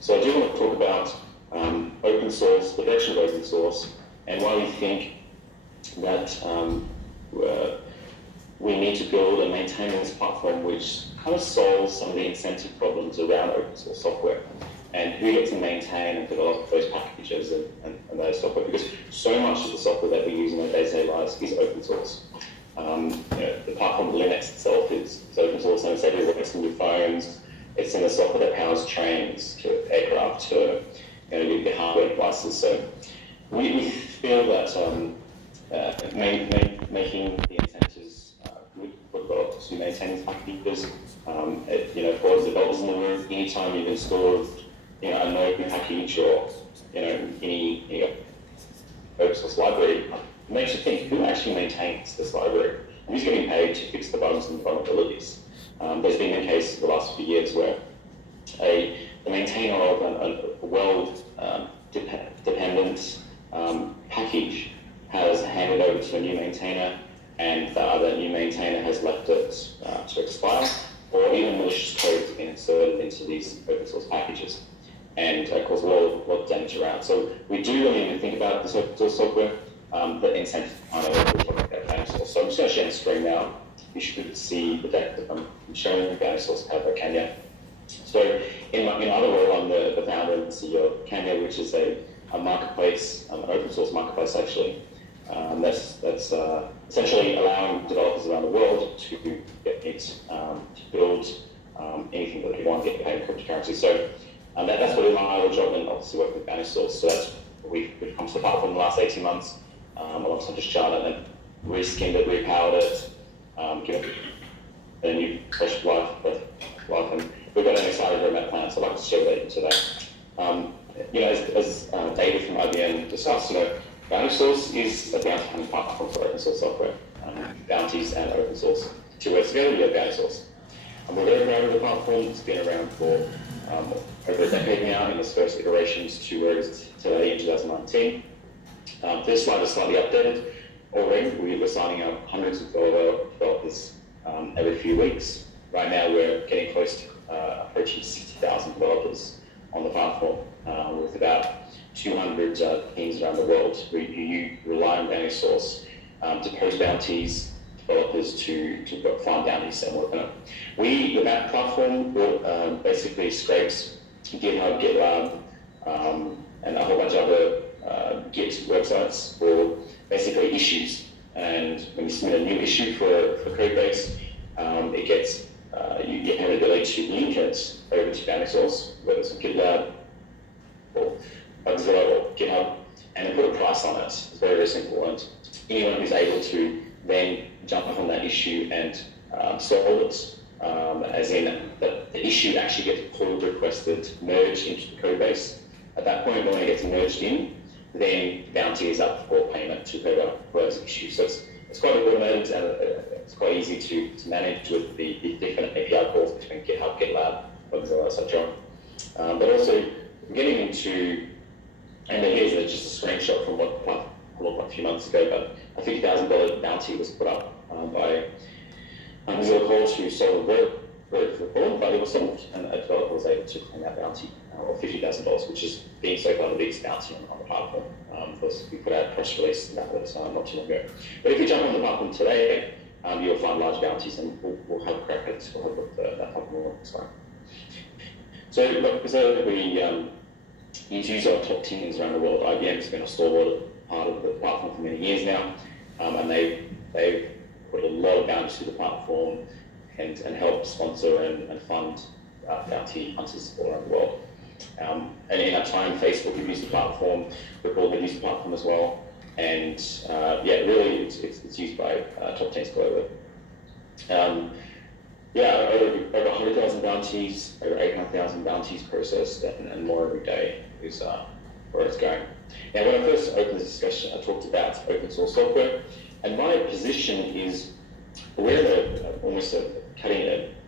So I do want to talk about open source, the direction of open source, and why we think that we need to build and maintain this platform which kind of solves some of the incentive problems around open source software, and who gets to maintain and develop those packages and those software, because so much of the software that we use in our day-to-day lives is open source. The platform Linux itself is open source, and it's everywhere. It's in your phones, it's in the software that powers trains, to aircraft, to your hardware devices. So we feel that making the incentives good for developers to maintain these packages, for developers in the room, anytime you've installed a node package or any open source library, it makes you think, who actually maintains this library? Who's getting paid to fix the bugs and vulnerabilities? There's been a case in the last few years where the maintainer of a world-dependent package has handed over to a new maintainer, and the other new maintainer has left it to expire, or even malicious code has been inserted into these open source packages and cause a lot of damage around. So we do really need to think about this open source software. The incentive kind of bountysource. So I'm just going to share the screen now. You should see the deck that I'm showing, the bountysource powered by Canya. So in other words, I'm the founder and CEO of Canya, which is a marketplace, an open source marketplace actually. That's essentially allowing developers around the world to get it, to build anything that they want, get paid in cryptocurrency. So that's what is my other job, and obviously work with bountysource. So that's we've come to the platform in the last 18 months. Alongside just Charlotte, and reskinned it, repowered it, given it a new fresh life, and we've got an exciting roadmap plan, so I'd like to share that today. As David from IBM discussed, bountysource is a bounty hunting platform for open source software, bounties and open source. Two words together, we have bountysource. We're very proud of the platform. It's been around for over a decade now, in its first iterations to where it is today in 2019. This slide is slightly updated. Already, we're signing up hundreds of developers every few weeks. Right now, we're getting close to approaching 60,000 developers on the platform, with about 200 teams around the world who rely on bountysource to post bounties, developers to find bounties and work on it. The map platform basically scrapes GitHub, GitLab, and a whole bunch of other Git websites for basically issues. And when you submit a new issue for Codebase, it gets you have the ability to link it over to bountysource, whether it's GitLab or Bugzilla or GitHub, and then put a price on it. It's very, very simple. And anyone who's able to then jump up on that issue and solve it, as in that the issue actually gets pull requested, merged into the codebase. At that point, when it gets merged in, then the bounty is up for payment to whoever those issues. So it's quite automated, and it's quite easy to manage with the different API calls between GitHub, GitLab, Bugzilla, etc. But also getting into, and here's just a screenshot from what the platform looked like a few months ago, but a $50,000 bounty was put up by Mozilla calls who sold a very difficult, but it was solved, and a developer was able to claim that bounty of $50,000, which is being so far the biggest bounty on the platform. Of course, we put out a press release about that not too long ago. But if you jump on the platform today, you'll find large bounties, and we'll have a crack at it. We'll have a look at that platform more next time. So we use our top teams around the world. IBM's been a stalwart part of the platform for many years now, and they've put a lot of bounties to the platform and help sponsor and fund bounty hunters all around the world. And in our time, Facebook have used the platform, Report have used the platform as well, and really it's used by top teams globally. Over 100,000 bounties, over 800,000 bounties processed, and more every day is where it's going. Now, when I first opened this discussion, I talked about open source software, and my position is we're almost a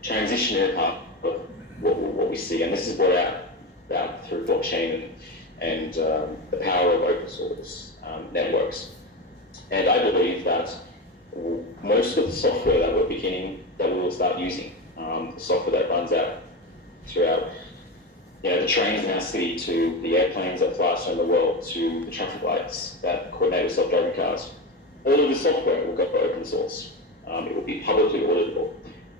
transitionary part of what we see, and this is brought out through blockchain and the power of open source networks. And I believe that most of the software that we will start using, the software that runs out throughout the trains now see, to the airplanes that fly around the world, to the traffic lights that coordinate with self-driving cars. All of the software will go open source. It will be publicly auditable.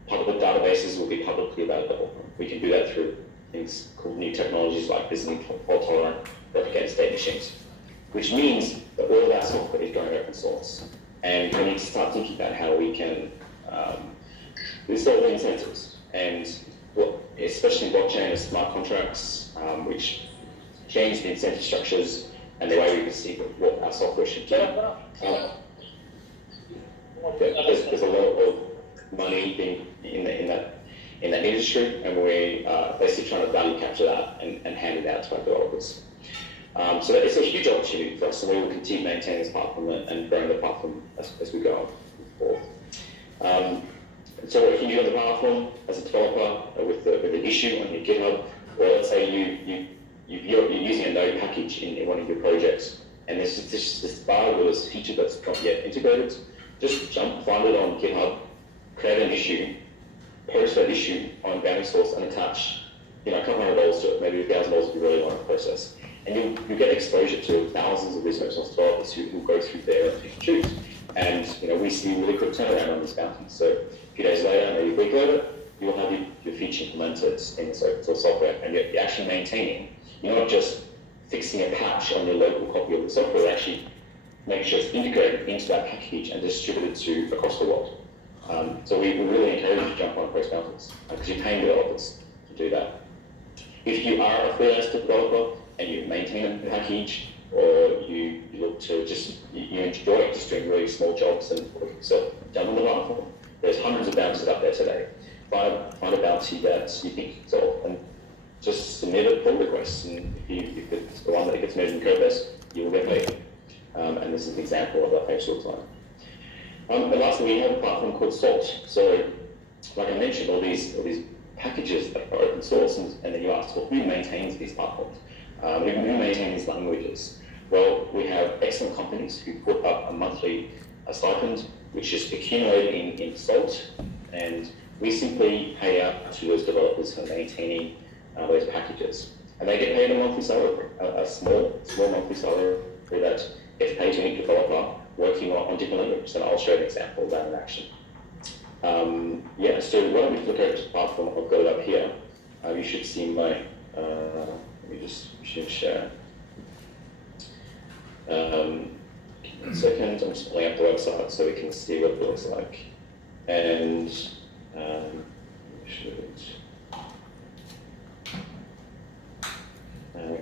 Public databases will be publicly available. We can do that through things called new technologies like visiting fault-tolerant replicated state machines, which means that all of our software is going open source. And we need to start thinking about how we can install the incentives. And especially blockchain and smart contracts, which change the incentive structures and the way we perceive what our software should do. There's a lot of money being in that industry, and we're basically trying to value capture that and hand it out to our developers. So it's a huge opportunity for us, and we will continue maintaining this platform and growing the platform as we go forward. So what can you do on the platform as a developer with an issue on your GitHub, or let's say you're using a node package in one of your projects, and there's this bug or this feature that's not yet integrated. Just find it on GitHub, create an issue, post that issue on bountysource, and attach a couple $100 to it, maybe $1,000 if you really want to process. And you get exposure to thousands of these open source developers who will go through there and pick and choose. And we see really quick turnaround on these bounties. So a few days later, maybe a week later, you will have your feature implemented in this open source software, and you're actually maintaining. You're not just fixing a patch on your local copy of the software, actually make sure it's integrated into that package and distributed to across the world. So we really encourage you to jump on post bounties because you're paying developers to do that. If you are a freelance developer and you maintain a package, or you look to you enjoy just doing really small jobs and work yourself, jump on the platform. There's hundreds of bounties out there today. Find a bounty that you think you can solve, and just submit a pull request. And if it's the one that gets measured in code base, you will get paid. And this is an example of that page looks like. And lastly, we have a platform called Salt. So, like I mentioned, all these packages that are open source, and then you ask, well, who maintains these platforms? Who maintain these languages? Well, we have excellent companies who put up a monthly stipend, which is accumulated in Salt, and we simply pay out to those developers for maintaining those packages. And they get paid a monthly salary, a small monthly salary that gets paid to each developer working on different languages. And I'll show an example of that in action. So why don't we look over to the platform? I've got it up here. You should see my, share. 1 second, I'm just pulling up the website so we can see what it looks like. And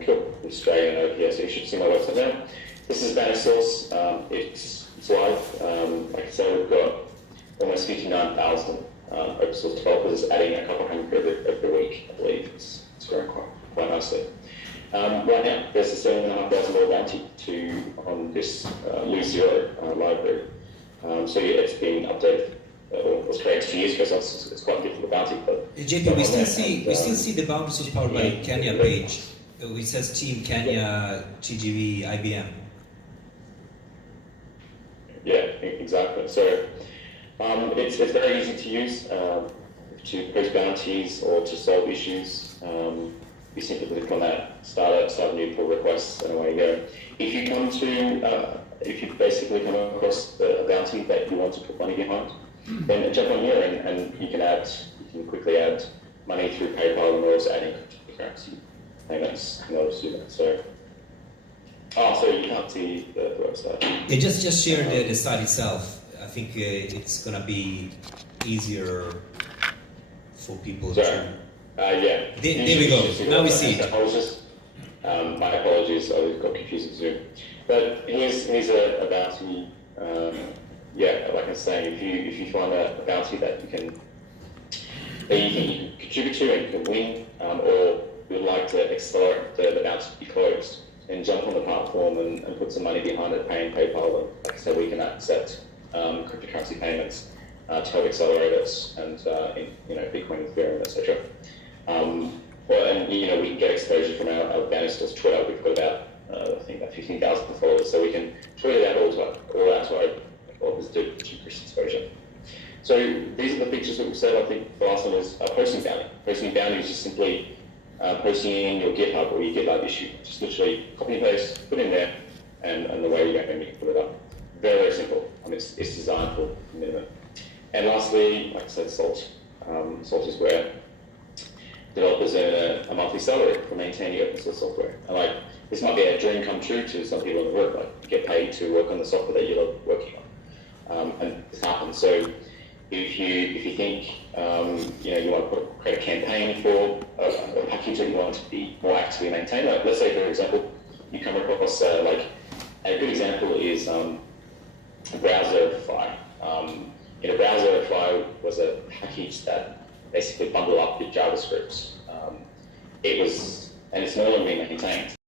cool, I'm just dragging it over here, so you should see my website now. This is bountysource. It's live. Like I said, we've got almost 59,000 open source developers, adding a couple hundred every week, I believe. It's growing quite nicely. Right now, there's a $7,500 bounty on this Lose0 library. So yeah, it's been updated. It was created 2 years ago, so it's quite different the bounty. But JP, we still see the bounty source powered by Canya page, which says Team Canya, TGV, IBM. Yeah, exactly. So it's very easy to use to post bounties or to solve issues. You simply click on that, start a new pull request, and away you go. If you come to, if you basically come across a bounty that you want to put money behind, then jump on here and you can quickly add money through PayPal, and we're also adding cryptocurrency payments in order to do that. So, so you can't see the website. Yeah, just share the site itself. I think it's gonna be easier for people to. Yeah. There we go. Now we see it. I was just, my apologies, I got confused with Zoom. But here's a bounty. Like I was saying, if you find a bounty that you can contribute to and you can win, or you would like to accelerate the bounty to be closed, then jump on the platform and put some money behind it, paying PayPal. And like I said, we can accept cryptocurrency payments to help accelerate it, and Bitcoin, Ethereum, etc. We can get exposure from our bountysource Twitter. We've got about 15,000 followers, so we can tweet it out all out to our developers to increase exposure. So these are the features that we've said. I think the last one is posting bounty. Posting bounty is just simply posting in your GitHub or your GitLab issue. Just literally copy and paste, put in there, and away you go, and you can put it up. Very, very simple. I mean, it's designed for minimum. And lastly, like I said, Salt. Salt is where developers earn a monthly salary for maintaining open source software. And like, this might be a dream come true to some people in the work, like you get paid to work on the software that you love working on. And this happens. So if you think you want to create a campaign for a package that you want to be more actively maintained, like let's say for example, you come across like a good example is browserify. Browserify was a package that basically bundled up your JavaScript. And it's no longer being maintained.